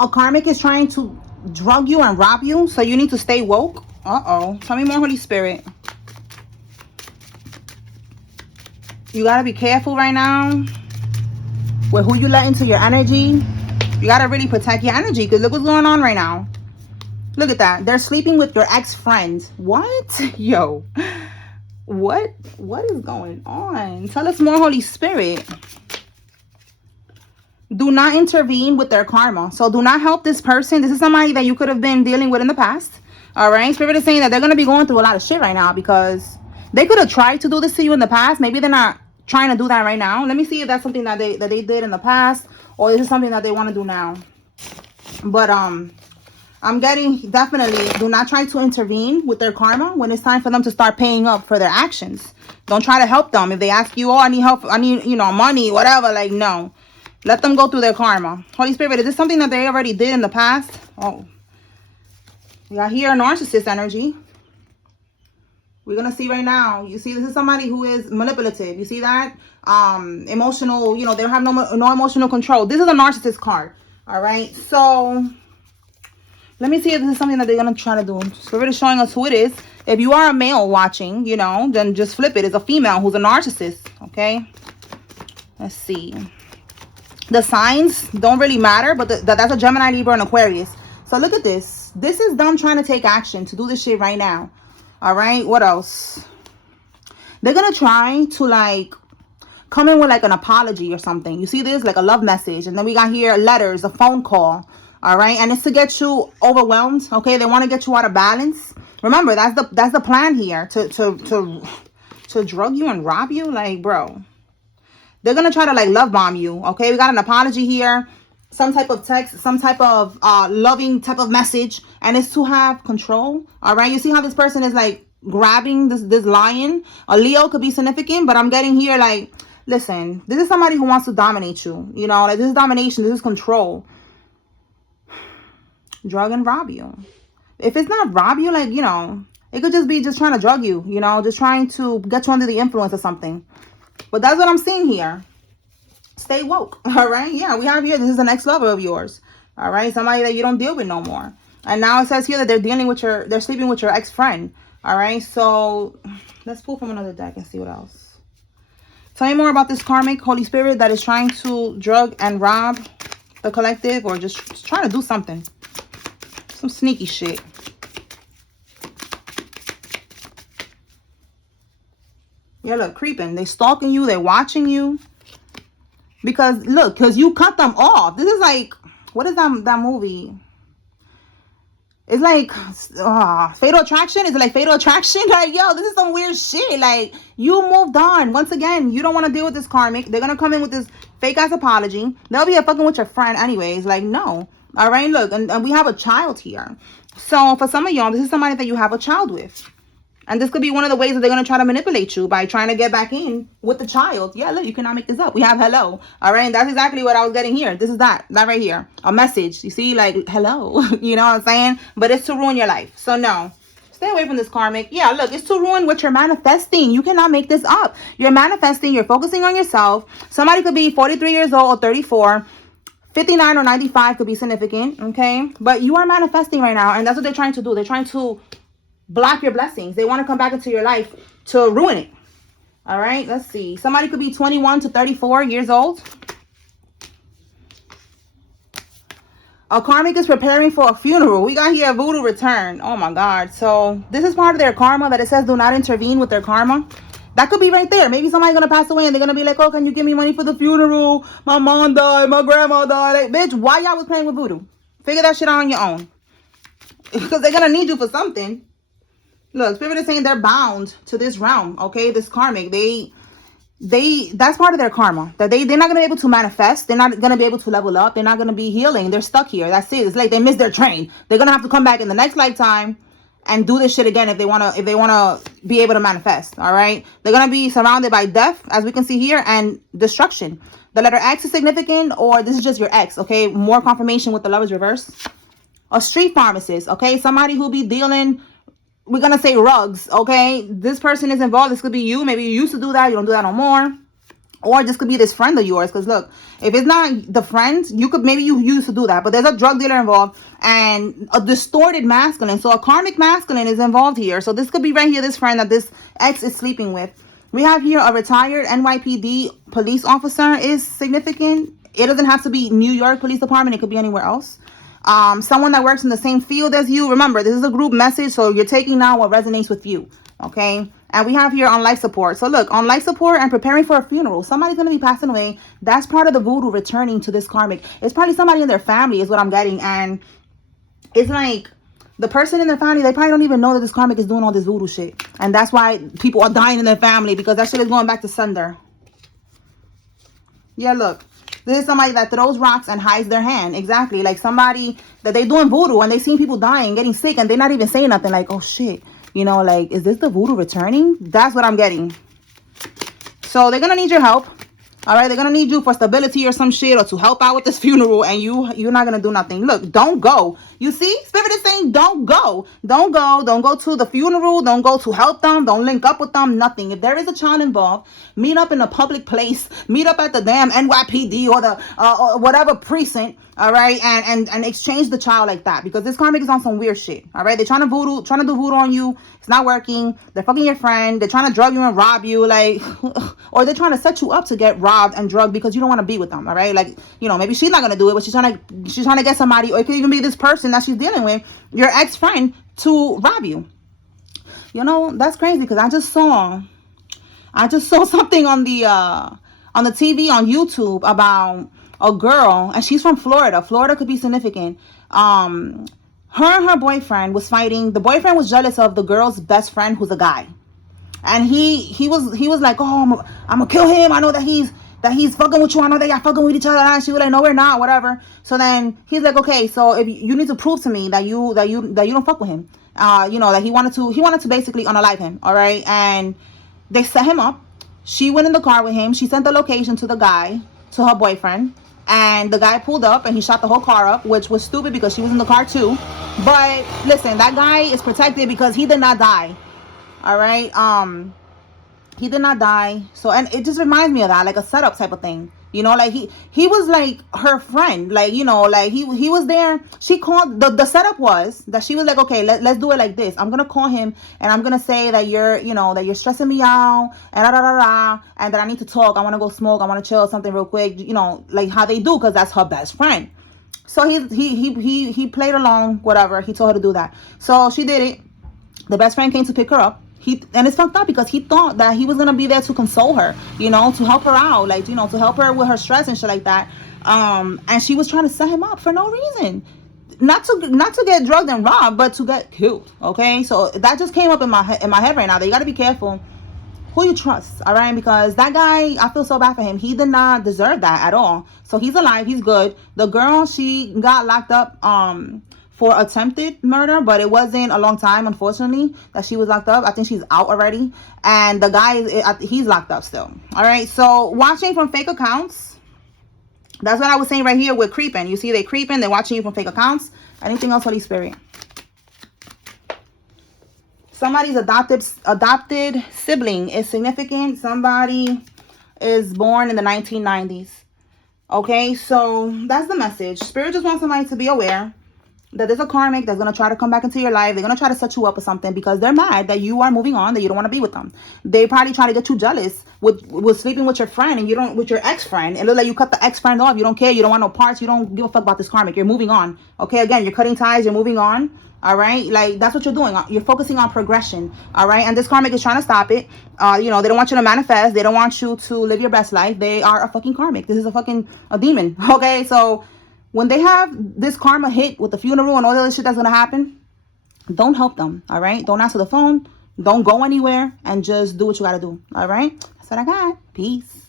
A karmic is trying to drug you and rob you, so you need to stay woke. Uh-oh. Tell me more, Holy Spirit. You gotta be careful right now with who you let into your energy. You gotta really protect your energy, because look what's going on right now. Look at that. They're sleeping with your ex-friend. What? Yo. What is going on? Tell us more, Holy Spirit. Do not intervene with their karma. So do not help this person. This is somebody that you could have been dealing with in the past. All right. Spirit is saying that they're going to be going through a lot of shit right now, because they could have tried to do this to you in the past. Maybe they're not trying to do that right now. Let me see if that's something that they did in the past, or this is something that they want to do now. But I'm getting, definitely do not try to intervene with their karma when it's time for them to start paying up for their actions. Don't try to help them. If they ask you, oh, I need help, I need, money, whatever, like, no. Let them go through their karma. Holy Spirit, is this something that they already did in the past? Oh. We got here narcissist energy. We're going to see right now. You see, this is somebody who is manipulative. You see that? Emotional, they don't have no emotional control. This is a narcissist card. All right. So let me see if this is something that they're going to try to do. Spirit is showing us who it is. If you are a male watching, then just flip it. It's a female who's a narcissist. Okay. Let's see. The signs don't really matter, but that's a Gemini, Libra, and Aquarius. So look at this. This is them trying to take action to do this shit right now. All right. What else? They're going to try to come in with an apology or something. You see this? Like a love message. And then we got here letters, a phone call. All right. And it's to get you overwhelmed. Okay. They want to get you out of balance. Remember, that's the plan here, to drug you and rob you. Like, bro. They're going to try to love bomb you. Okay. We got an apology here. Some type of text, some type of loving type of message. And it's to have control. All right. You see how this person is grabbing this lion? A Leo could be significant, but I'm getting here listen, this is somebody who wants to dominate you. This is domination. This is control. Drug and rob you. If it's not rob you, it could just be trying to drug you, just trying to get you under the influence of something. But that's what I'm seeing here. Stay woke. All right. Yeah, we have here. This is the next lover of yours. All right. Somebody that you don't deal with no more. And now it says here that they're sleeping with your ex-friend. All right. So let's pull from another deck and see what else. Tell me more about this karmic, Holy Spirit, that is trying to drug and rob the collective, or just trying to do something. Some sneaky shit. Yeah, look, creeping. They stalking you. They're watching you. Because you cut them off. This is what is that movie? It's Fatal Attraction. Is it Fatal Attraction? Yo, this is some weird shit. You moved on. Once again, you don't want to deal with this karmic. They're gonna come in with this fake ass apology. They'll be fucking with your friend anyways. No. All right, look, and we have a child here. So for some of y'all, this is somebody that you have a child with. And this could be one of the ways that they're going to try to manipulate you, by trying to get back in with the child. Yeah, look, you cannot make this up. We have hello. All right. And that's exactly what I was getting here. This is that right here. A message. You see, hello. You know what I'm saying? But it's to ruin your life. So no, stay away from this karmic. Yeah, look, it's to ruin what you're manifesting. You cannot make this up. You're manifesting. You're focusing on yourself. Somebody could be 43 years old or 34. 59 or 95 could be significant. Okay. But you are manifesting right now. And that's what they're trying to do. They're trying to block your blessings. They want to come back into your life to ruin it. All right, let's see. Somebody could be 21 to 34 years old. A karmic is preparing for a funeral. We got here a voodoo return. Oh my God. So this is part of their karma, that it says do not intervene with their karma. That could be right there. Maybe somebody's going to pass away and they're going to be like, oh, can you give me money for the funeral? My mom died. My grandma died. Bitch, why y'all was playing with voodoo? Figure that shit out on your own. Because they're going to need you for something. Look, Spirit is saying they're bound to this realm, okay? This karmic. That's part of their karma. That they're not going to be able to manifest. They're not going to be able to level up. They're not going to be healing. They're stuck here. That's it. It's they missed their train. They're going to have to come back in the next lifetime and do this shit again if they want to be able to manifest, all right? They're going to be surrounded by death, as we can see here, and destruction. The letter X is significant, or this is just your ex, okay? More confirmation with the Lovers reverse. A street pharmacist, okay? Somebody who'll be dealing, we're going to say rugs, okay? This person is involved. This could be you. Maybe you used to do that. You don't do that no more. Or this could be this friend of yours. Because look, if it's not the friend, maybe you used to do that. But there's a drug dealer involved and a distorted masculine. So a karmic masculine is involved here. So this could be right here, this friend that this ex is sleeping with. We have here a retired NYPD police officer is significant. It doesn't have to be New York Police Department. It could be anywhere else. Someone that works in the same field as you. Remember, this is a group message. So you're taking now what resonates with you. Okay. And we have here on life support. So look, on life support and preparing for a funeral. Somebody's going to be passing away. That's part of the voodoo returning to this karmic. It's probably somebody in their family is what I'm getting. And it's like the person in their family, they probably don't even know that this karmic is doing all this voodoo shit. And that's why people are dying in their family, because that shit is going back to sender. Yeah, look. This is somebody that throws rocks and hides their hand. Exactly. Like somebody that they doing voodoo and they seen people dying, getting sick, and they're not even saying nothing. Like, oh shit. You know, like, is this the voodoo returning? That's what I'm getting. So they're going to need your help. All right. They're going to need you for stability or some shit, or to help out with this funeral. And you're not going to do nothing. Look, don't go. You see, Spirit is saying don't go. Don't go. Don't go to the funeral. Don't go to help them. Don't link up with them. Nothing. If there is a child involved, meet up in a public place. Meet up at the damn NYPD or the or whatever precinct. All right, and exchange the child like that, because this karmic is on some weird shit. All right, they're trying to do voodoo on you. It's not working. They're fucking your friend. They're trying to drug you and rob you, like, or they're trying to set you up to get robbed and drugged because you don't want to be with them. All right, like, you know, maybe she's not gonna do it, but she's trying to get somebody, or it could even be this person that she's dealing with, your ex-friend, to rob you. You know, that's crazy, because I just saw something on the TV on YouTube about a girl, and she's from Florida. Florida could be significant. Her and her boyfriend was fighting. The boyfriend was jealous of the girl's best friend, who's a guy, and he was like, oh, I'm gonna kill him. I know that he's fucking with you. I know that y'all fucking with each other. And she was like, no, we're not, whatever. So then he's like, okay, so if you need to prove to me that you don't fuck with him. You know, that he wanted to basically unalive him. All right, and they set him up. She went in the car with him. She sent the location to her boyfriend. And the guy pulled up and he shot the whole car up, which was stupid because she was in the car too. But listen, that guy is protected because he did not die. All right. He did not die. So, and it just reminds me of that, like a setup type of thing. You know, like he was like her friend, like, you know, like he was there. She called, the setup was that she was like, okay, let's do it like this. I'm going to call him and I'm going to say that you're stressing me out and and that I need to talk. I want to go smoke. I want to chill, something real quick, you know, like how they do, because that's her best friend. So he played along, whatever. He told her to do that. So she did it. The best friend came to pick her up. And it's fucked up because he thought that he was going to be there to console her, you know, to help her out, like, you know, to help her with her stress and shit like that. And she was trying to set him up for no reason. Not to get drugged and robbed, but to get killed. Okay. So that just came up in my head right now. That you got to be careful who you trust. All right. Because that guy, I feel so bad for him. He did not deserve that at all. So he's alive. He's good. The girl, she got locked up, for attempted murder, but it wasn't a long time, unfortunately, that she was locked up. I think she's out already, and the guy, he's locked up still. All right, so watching from fake accounts, that's what I was saying right here with creeping. You see, they creeping, they're watching you from fake accounts. Anything else, Holy Spirit? Somebody's adopted sibling is significant. Somebody is born in the 1990s. Okay, so that's the message. Spirit just wants somebody to be aware that there's a karmic that's going to try to come back into your life. They're going to try to set you up with something because they're mad that you are moving on, that you don't want to be with them. They probably try to get you jealous with sleeping with your friend and with your ex-friend. It looks like you cut the ex-friend off. You don't care. You don't want no parts. You don't give a fuck about this karmic. You're moving on. Okay, again, you're cutting ties. You're moving on. All right, like that's what you're doing. You're focusing on progression. All right, and this karmic is trying to stop it. You know, they don't want you to manifest. They don't want you to live your best life. They are a fucking karmic. This is a demon. Okay, so when they have this karma hit with the funeral and all the other shit that's going to happen, don't help them, all right? Don't answer the phone. Don't go anywhere, and just do what you got to do, all right? That's what I got. Peace.